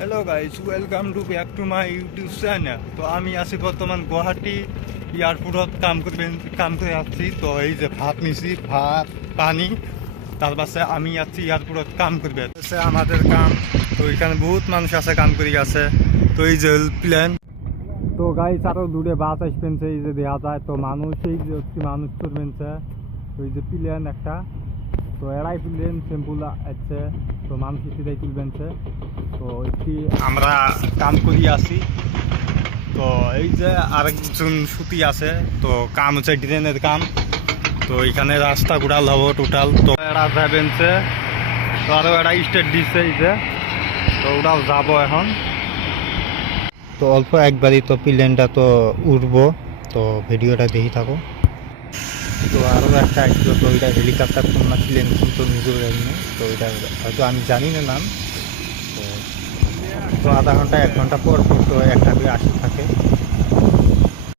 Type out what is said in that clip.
Hello guys, welcome to back to my YouTube channel. তো আমি আছি বর্তমান গুয়াহাটি এয়ারপোর্টত কাম করে যাচ্ছি। তো এই যে ভাত নিছি, ভাত পানি, তার পাশে আমি যাচ্ছি এয়ারপোর্টত কাম করবে। আমাদের কাম তো এখানে বহুত মানুষ আছে কাম করে আছে। তো এই যে প্লেন, তো গাইস আরো দূরে বাস আসবেনছে, এই যে দেওয়া যায়। তো মানুষ এই যে মানুষ চলবেনছে, তো এই যে প্লেন একটা, তো এরাই প্লেন স্যাম্পুল আছে। তো মানুষ এটাই তুলবেনছে। তো একটি আমরা কাম করি আসি। তো এই যে আরেকজন সুতি আছে, তো কাম হচ্ছে ড্রেনের কাম। তো এখানে রাস্তা গুড়াল হবো টোটাল। তো এরা যাবেনছে, তো আরো এরা স্টেট দিচ্ছে এই যে, তো ওরাও যাবো এখন। তো অল্প একবারই তো প্লেনটা তো উঠবো, তো ভিডিওটা দেখি থাকো। তো আরও একটা আসলো, তো ওইটা হেলিকপ্টার কোন না প্লেন কোন তো নিজেও জানি না। তো ওইটা হয়তো আমি জানি না নাম। তো আধা ঘন্টা 1 ঘন্টা পর পর তো একটা করে আসতে থাকে।